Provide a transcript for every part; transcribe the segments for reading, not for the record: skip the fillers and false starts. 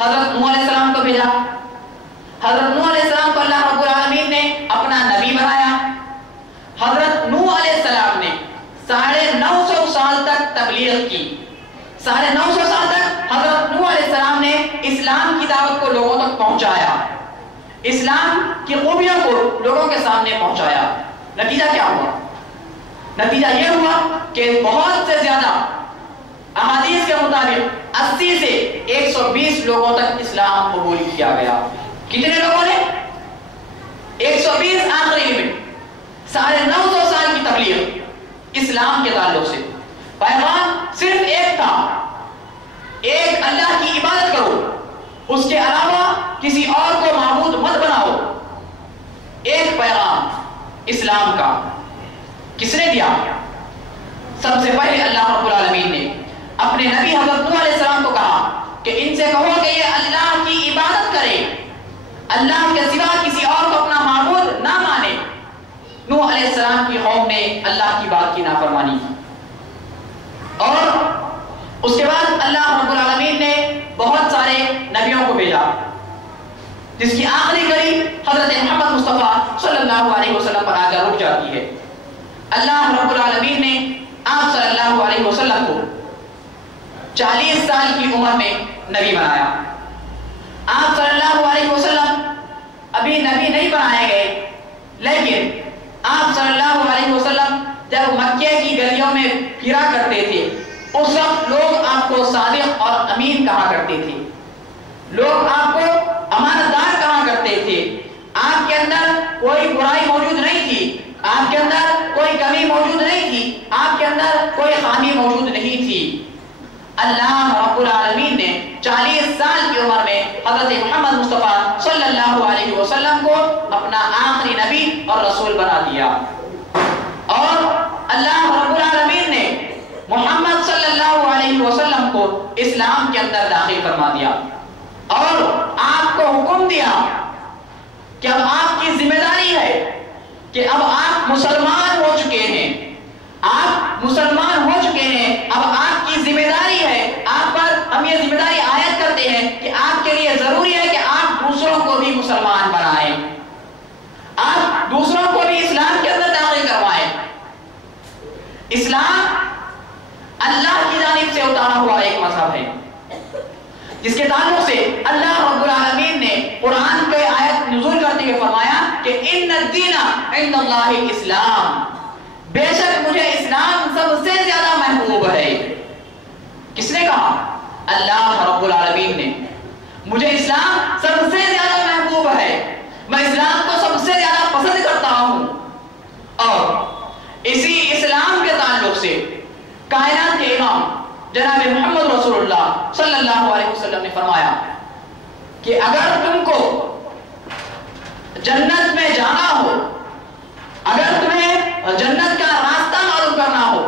حضرت نوح علیہ السلام کو بھیجا. حضرت نوح علیہ السلام کو اللہ رب العالمین نے اپنا نبی بنایا. حضرت نوح علیہ السلام نے 950 سال تک تبلیغ کی. 950 سال تک حضرت نوح علیہ السلام نے اسلام کی دعوت کو لوگوں تک پہنچایا, اسلام کی خوبیوں کو لوگوں کے سامنے پہنچایا. نتیجہ کیا ہوا؟ نتیجہ یہ ہوا کہ بہت سے زیادہ احادیث کے مطابق 80 سے 120 لوگوں تک اسلام قبول کیا گیا. کتنے لوگوں نے؟ 120. آخری میں 950 سال کی تبلیغ اسلام کے تعلق سے پیغام صرف ایک تھا, ایک اللہ کی عبادت کرو, اس کے علاوہ کسی اور کو معبود مت بناؤ. ایک پیغام اسلام کا کس نے دیا؟ سب سے پہلے اللہ رب العالمین نے اپنے نبی حضرت نوح علیہ السلام کو کہا کہ ان سے کہو کہ یہ اللہ کی عبادت کرے, اللہ کے سوا کسی اور کو اپنا معبود نہ مانے. نوح علیہ السلام کی قوم نے اللہ کی بات کی نافرمانی کی, اور اس کے بعد اللہ رب العالمین نے بہت سارے نبیوں کو بھیجا, جس کی آخری کڑی حضرت محمد مصطفیٰ صلی اللہ علیہ وسلم پر آ کر رک جاتی ہے. اللہ رب العالمین نے آپ صلی اللہ علیہ وسلم کو 40 سال کی عمر میں نبی بنایا. آپ صلی اللہ علیہ وسلم ابھی نبی نہیں بنائے گئے, لیکن آپ صلی اللہ علیہ وسلم جب مکے کی گلیوں میں پھرا کرتے تھے, اس وقت لوگ آپ کو صادق اور امین کہا کرتے تھے, لوگ آپ کو امانتدار کہا کرتے تھے. آپ کے اندر کوئی برائی موجود نہیں تھی, آپ کے اندر کوئی کمی موجود نہیں تھی, آپ کے اندر کوئی خامی موجود نہیں تھی. اللہ رب العالمین نے 40 سال کی عمر میں حضرت محمد مصطفیٰ صلی اللہ علیہ وسلم کو اپنا آخری نبی اور رسول بنا دیا, اور اللہ رب العالمین نے محمد صلی اللہ علیہ وسلم کو اسلام کے اندر داخل فرما دیا, اور آپ کو حکم دیا کہ اب آپ کی ذمہ داری ہے کہ اب آپ مسلمان ہو چکے ہیں, آپ مسلمان ہو چکے ہیں, اب آپ کی ذمہ داری ہے, آپ پر ہم یہ ذمہ داری عائد کرتے ہیں کہ آپ کے لیے ضروری ہے کہ آپ دوسروں کو بھی مسلمان بنائیں, آپ دوسروں کو بھی اسلام کے اندر داخل کروائیں. اسلام اللہ کی جانب سے اتارا ہوا ایک مذہب ہے, جس کے تعلق سے اللہ رب العالمین نے قرآن کے آیت نزول کرتے ہوئے فرمایا کہ ان الدین عند اللہ الاسلام, بے شک مجھے اسلام سب سے زیادہ محبوب ہے. کس نے کہا؟ اللہ رب العالمین نے. مجھے اسلام سب سے زیادہ محبوب ہے, میں اسلام کو سب سے زیادہ پسند کرتا ہوں. اور اسی اسلام کے تعلق سے کائنات کے امام جناب محمد رسول اللہ صلی اللہ علیہ وسلم نے فرمایا کہ اگر تم کو جنت میں جانا ہو, اگر تمہیں جنت کا راستہ معلوم کرنا ہو,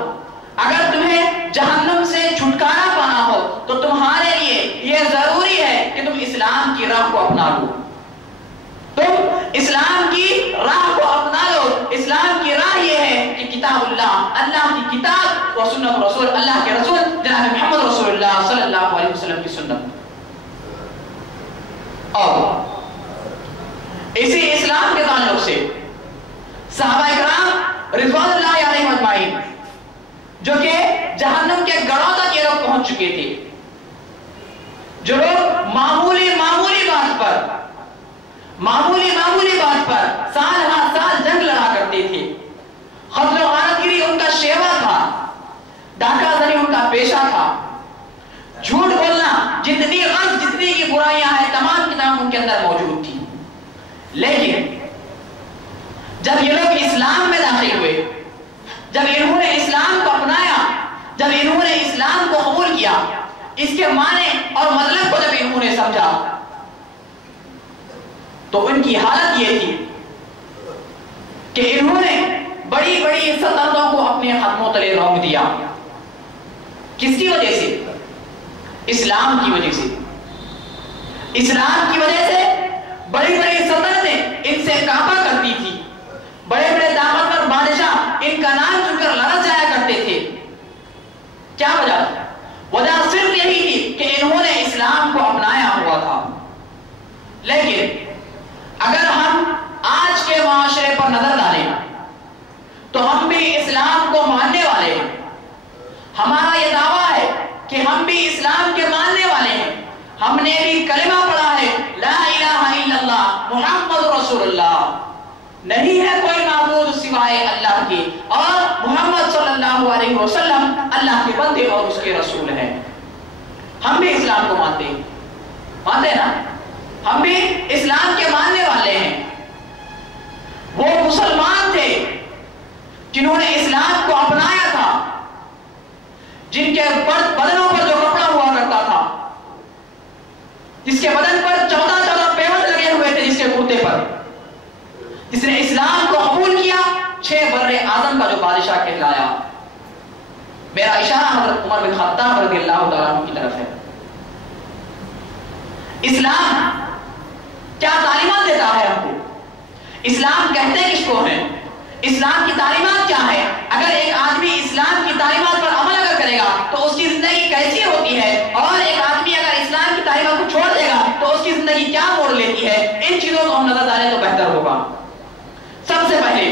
اگر تمہیں جہنم سے چھٹکارا پانا ہو, تو تمہارے لیے یہ ضروری ہے کہ تم اسلام کی راہ کو اپنا لو. تم اسلام کی راہ کو اپنا لو. اسلام کی راہ یہ ہے کہ کتاب اللہ, اللہ کی کتاب و سنت رسول, اللہ کے رسول جناب محمد رسول اللہ صلی اللہ علیہ وسلم کی سنت. اور اسی اسلام کے تعلق سے صحابہ اکرام رضوان اللہ علیہ اجمعین, جو کہ جہنم کے گڑھوں تک یہ لوگ پہنچ چکے تھے, جو لوگ معمولی بات پر سال ہر سال جنگ لڑا کرتے تھے, قتل و غارت گیری ان کا شیوا تھا, ڈاکہ زنی ان کا پیشہ تھا, جھوٹ بولنا, جتنی غلط جتنی کی برائیاں ہیں تمام کی تمام ان کے اندر موجود تھی. لیکن جب یہ لوگ اسلام میں داخل ہوئے, جب انہوں نے اسلام کو اپنایا, جب انہوں نے اسلام کو قبول کیا, اس کے معنی اور مطلب کو جب انہوں نے سمجھا, تو ان کی حالت یہ تھی کہ انہوں نے بڑی بڑی سلطنتوں کو اپنے قدموں تلے رونگ دیا. کس کی وجہ سے؟ اسلام کی وجہ سے. اسلام کی وجہ سے بڑی بڑی سلطنتیں ان سے کعبہ کرتی تھی, بڑے بڑے طاقتور بادشاہ ان کا نام سن کر لرز جایا کرتے تھے. کیا وجہ؟ وجہ صرف یہی تھی کہ انہوں نے اسلام کو اپنایا ہوا تھا. لیکن اگر ہم آج کے معاشرے پر نظر ڈالیں تو ہم بھی اسلام کو ماننے والے ہیں. ہمارا یہ دعویٰ ہے کہ ہم بھی اسلام کے ماننے والے ہیں. ہم نے بھی کلمہ پڑھا ہے لا الہ الا اللہ محمد رسول اللہ. نہیں ہے کوئی معبود سوائے اللہ کے اور محمد صلی اللہ علیہ وسلم اللہ کے بندے اور اس کے رسول ہیں. ہم بھی اسلام کو مانتے ہیں. مانتے نا؟ ہم بھی اسلام کے ماننے والے ہیں. وہ مسلمان تھے جنہوں نے اسلام کو اپنایا تھا، جن کے بدنوں پر جو کپڑا ہوا کرتا تھا، جس کے بدن پر 14 پیوند لگے ہوئے تھے، جس کے کرتے پر، جس نے اسلام کو قبول کیا، 6 بر اعظم کا جو بادشاہ کہلایا. میرا اشارہ حضرت عمر بن خطاب رضی اللہ تعالیٰ عنہ کی طرف ہے. اسلام کیا تعلیمات دیتا ہے ہم کو؟ اسلام کہتے کس کو ہیں؟ اسلام کی تعلیمات کیا ہے؟ اگر ایک آدمی اسلام کی تعلیمات پر عمل اگر کرے گا تو اس کی زندگی کیسی ہوتی ہے، اور ایک آدمی اگر اسلام کی تعلیمات کو چھوڑ دے گا تو اس کی زندگی کیا موڑ لیتی ہے، ان چیزوں کو ہم نظر ڈالیں تو بہتر ہوگا. سب سے پہلے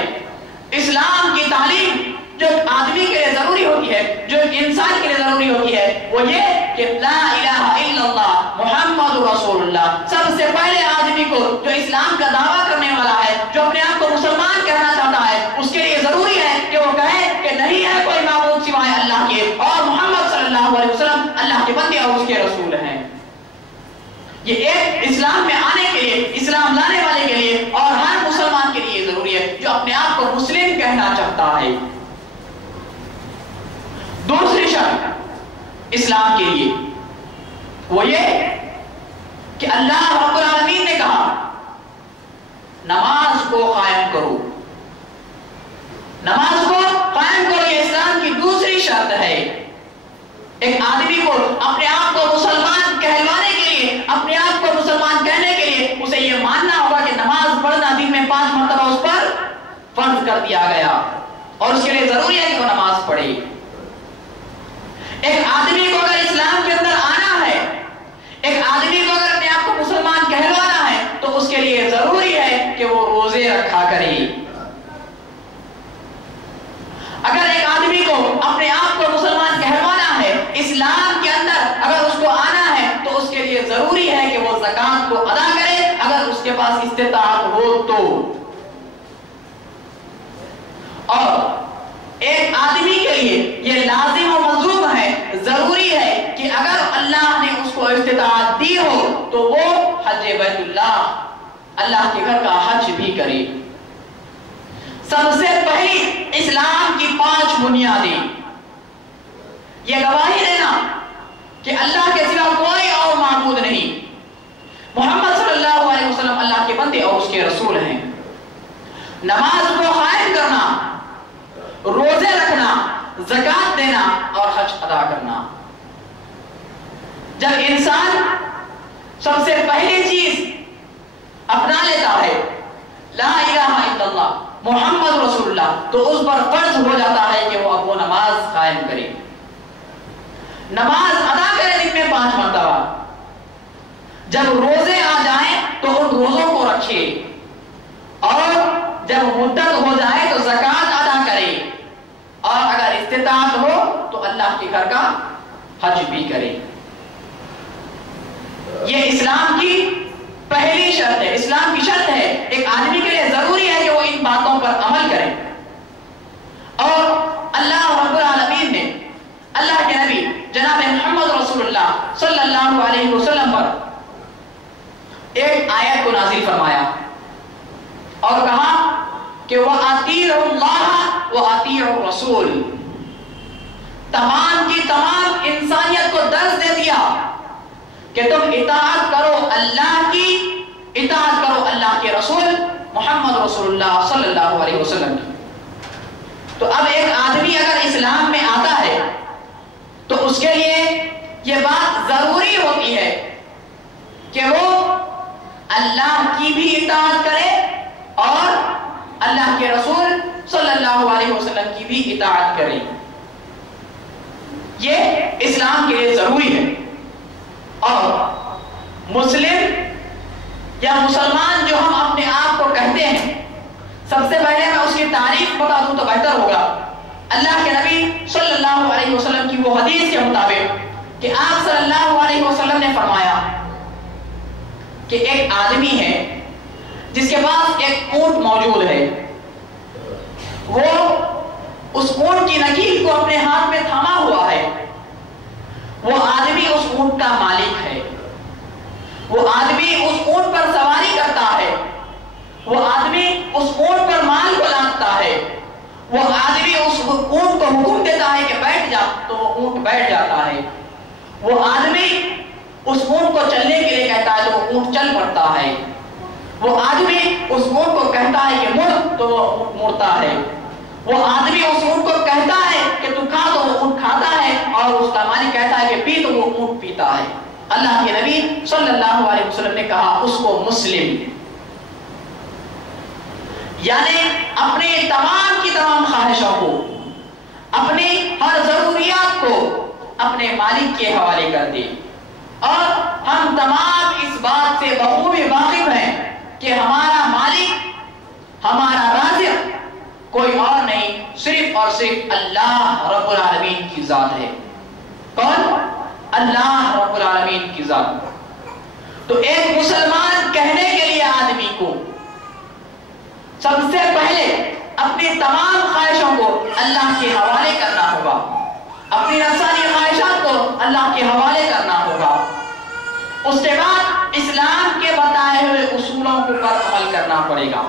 اسلام کی تعلیم جو آدمی کے لیے ضروری ہوتی ہے، جو انسان کے لیے ضروری ہوتی ہے، وہ یہ کہ لا الہ الا اللہ محمد رسول اللہ. سب سے پہلے آدمی کو جو اسلام کا دعویٰ کرنے والا ہے، جو اپنے آپ کو مسلمان کہنا چاہتا ہے، اس کے لیے ضروری ہے کہ وہ کہے کہ نہیں ہے کوئی معبود سوائے اللہ کے اور محمد صلی اللہ علیہ وسلم اللہ کے بندے اور اس کے رسول ہیں. یہ ایک اسلام میں آنے کے لیے، اسلام لانے والے کے لیے اور ہر مسلمان کے لیے ضروری ہے جو اپنے آپ کو مسلم کہنا چاہتا ہے. دوسری شرط اسلام کے لیے وہ یہ کہ اللہ رب العالمین نے کہا نماز کو قائم کرو. نماز کو قائم کرو، یہ اسلام کی دوسری شرط ہے. ایک آدمی کو اپنے آپ کو مسلمان کہلوانے کے لیے، اپنے آپ کو مسلمان کہنے کے لیے اسے یہ ماننا ہوگا کہ نماز پڑھنا دن میں 5 مرتبہ اس پر فرض کر دیا گیا اور اس کے لیے ضروری ہے کہ وہ نماز پڑھے. ایک آدمی کو اگر اسلام کے اندر آنا ہے، ایک آدمی کو اگر اپنے آپ کو مسلمان کہلوانا ہے تو اس کے لیے ضروری ہے کہ وہ روزے رکھا کرے. اگر ایک آدمی کو اپنے آپ کو مسلمان کہلوانا ہے، اسلام کے اندر اگر اس کو آنا ہے تو اس کے لیے ضروری ہے کہ وہ زکوٰۃ کو ادا کرے اگر اس کے پاس استطاعت ہو تو. اور ایک آدمی کے لیے یہ لازم و ملزوم ہے، ضروری ہے کہ اگر اللہ نے اس کو استطاعت دی ہو تو وہ حج بیت اللہ کے گھر کا حج بھی کرے. سب سے پہلی اسلام کی 5 بنیادیں، یہ گواہی دینا کہ اللہ کے سوا کوئی اور معبود نہیں، محمد صلی اللہ علیہ وسلم اللہ کے بندے اور اس کے رسول ہیں. نماز کو قائم کرنا، روزے رکھنا، زکوٰۃ دینا اور حج ادا کرنا. جب انسان سب سے پہلی چیز اپنا لیتا ہے لا الہ الا اللہ محمد رسول اللہ تو اس پر فرض ہو جاتا ہے کہ وہ اب وہ نماز قائم کرے، نماز ادا کرے دن میں 5 مرتبہ. جب روزے آ جائیں تو ان روزوں کو رکھے اور جب مدت ہو جائے تو زکوٰۃ ادا کرے اور اگر استطاعت ہو تو اللہ کے گھر کا حج بھی کرے. یہ اسلام کی پہلی شرط ہے، اسلام کی شرط ہے. ایک آدمی کے لیے ضروری ہے کہ وہ ان باتوں پر عمل کرے. اور اللہ رب العالمین نے اللہ کے نبی جناب محمد رسول اللہ صلی اللہ علیہ وسلم پر ایک آیت کو نازل فرمایا اور کہا کہ وَأَطِيعُوا اللَّهَ وَأَطِيعُوا الرَّسُولَ. تمام کی تمام انسانیت کو درس دے دیا کہ تم اطاعت کرو اللہ کی، اطاعت کرو اللہ کے رسول محمد رسول اللہ صلی اللہ علیہ وسلم کی. تو اب ایک آدمی اگر اسلام میں آتا ہے تو اس کے لیے یہ بات ضروری ہوتی ہے کہ وہ اللہ کی بھی اطاعت کرے اور اللہ کے رسول صلی اللہ علیہ وسلم کی بھی اطاعت کرے. یہ اسلام کے لیے ضروری ہے. اور مسلم یا مسلمان جو ہم اپنے آپ کو کہتے ہیں، سب سے پہلے میں اس کی تعریف بتا دوں تو بہتر ہوگا۔ اللہ کے نبی صلی اللہ علیہ وسلم کی وہ حدیث کے مطابق کہ آپ صلی اللہ علیہ وسلم نے فرمایا کہ ایک آدمی ہے جس کے پاس ایک اونٹ موجود ہے، وہ اس اونٹ کی نکیل کو اپنے ہاتھ میں تھاما ہوا ہے، وہ آدمی اس اونٹ کا مالک ہے، وہ آدمی اس اونٹ پر سواری کرتا ہے، وہ آدمی اس اونٹ پر مال کو لادتا ہے، وہ آدمی اس اونٹ کو حکم دیتا ہے کہ بیٹھ جا تو وہ اونٹ بیٹھ جاتا ہے، وہ آدمی اس اونٹ کو چلنے کے لیے کہتا ہے تو وہ اونٹ چل پڑتا ہے، وہ آدمی اس اونٹ کو کہتا ہے کہ مڑ تو وہ اونٹ مڑتا ہے، وہ آدمی اس اونٹ کو کہتا ہے کہ تو کھا تو وہ اونٹ کھاتا ہے، اور اس کا مالک کہتا ہے کہ پی تو وہ اونٹ پیتا ہے۔ اللہ کے نبی صلی اللہ علیہ وسلم نے کہا اس کو مسلم، یعنی اپنے تمام کی تمام خواہشوں کو، اپنی ہر ضروریات کو اپنے مالک کے حوالے کر دے۔ اور ہم تمام اس بات سے بخوبی واقف ہیں کہ ہمارا مالک، ہمارا رازق کوئی اور نہیں، صرف اور صرف اللہ رب العالمین کی ذات ہے۔ کون؟ اللہ رب العالمین کی ذات۔ تو ایک مسلمان کہنے کے لیے آدمی کو سب سے پہلے اپنی تمام خواہشوں کو اللہ کے حوالے کرنا ہوگا، اپنی نفسانی خواہشات کو اللہ کے حوالے کرنا ہوگا، اس کے بعد اسلام کے بتائے ہوئے اصولوں پر عمل کرنا پڑے گا۔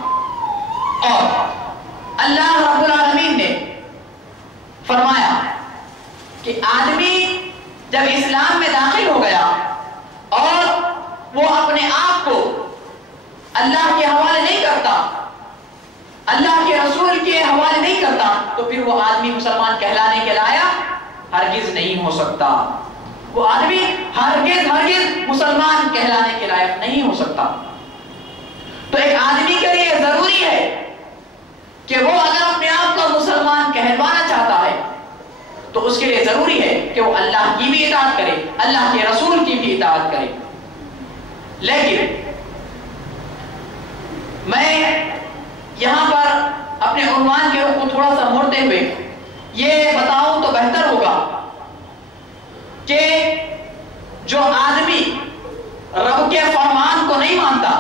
اور اللہ رب العالمین نے فرمایا کہ آدمی جب اسلام میں داخل ہو گیا اور وہ اپنے آپ کو اللہ کے حوالے نہیں کرتا، اللہ کے رسول کے حوالے نہیں کرتا، تو پھر وہ آدمی مسلمان کہلانے کے لائق ہرگز نہیں ہو سکتا، وہ آدمی ہرگز مسلمان کہلانے کے لائق نہیں ہو سکتا۔ تو ایک آدمی کے لیے ضروری ہے کہ وہ اگر اپنے آپ کو مسلمان کہلوانا چاہتا ہے تو اس کے لیے ضروری ہے کہ وہ اللہ کی بھی اطاعت کرے، اللہ کے رسول کی بھی اطاعت کرے۔ لیکن میں یہاں پر اپنے عنوان کے رخ کو تھوڑا سا موڑتے ہوئے یہ بتاؤں تو بہتر ہوگا کہ جو آدمی رب کے فرمان کو نہیں مانتا،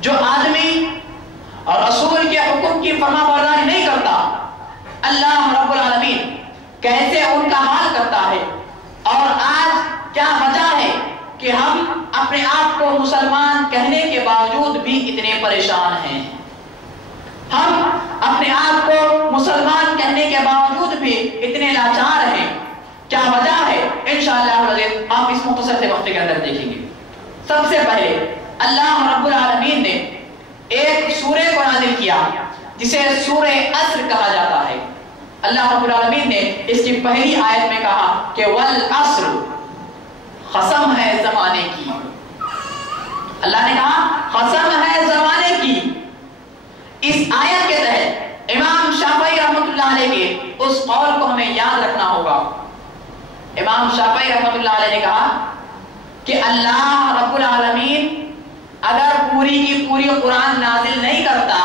جو آدمی رسول کے حکم کی فرما برداری نہیں کرتا، اللہ رب العالمین کیسے ان کا حال کرتا ہے، اور آج کیا وجہ ہے کہ ہم اپنے آپ کو مسلمان کہنے کے باوجود بھی اتنے پریشان ہیں، ہم اپنے آپ کو مسلمان کہنے کے باوجود بھی اتنے لاچار ہیں، کیا وجہ ہے؟ انشاءاللہ آپ اس مختصر سے وقت کے اندر دیکھیں گے۔ سب سے پہلے اللہ رب العالمین نے ایک سورہ کو نازل کیا جسے سورہ عصر کہا جاتا ہے۔ اللہ رب العالمین نے اس کی پہلی آیت میں کہا کہ والعصر، قسم ہے زمانے کی، اللہ نے کہا قسم ہے زمانے کی۔ اس آیت کے تحت امام شافعی رحمۃ اللہ علیہ کے اس قول کو ہمیں یاد رکھنا ہوگا۔ امام شافعی رحمۃ اللہ علیہ نے کہا کہ اللہ رب العالمین اگر پوری کی پوری قرآن نازل نہیں کرتا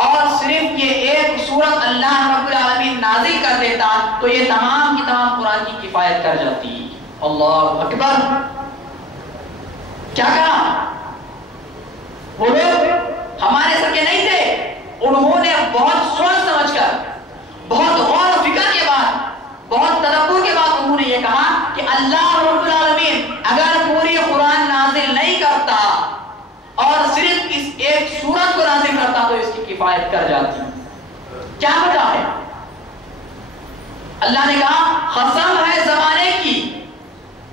اور صرف یہ ایک سورت اللہ رب العالمین نازل کر دیتا تو یہ تمام کی تمام قرآن کی کفایت کر جاتی۔ اللہ اکبر! کیا کہا؟ وہ لوگ ہمارے سر کے نہیں تھے، انہوں نے بہت سوچ سمجھ کر، بہت غور و فکر کے بعد، بہت تدبر کے بعد انہوں نے یہ کہا کہ اللہ رب العالمین اگر پوری قرآن نازل نہیں کرتا اور صرف اس ایک سورت کو نازل کرتا تو اس کی کفایت کر جاتی۔ کیا وجہ ہے؟ اللہ نے کہا قسم ہے زمانے کی،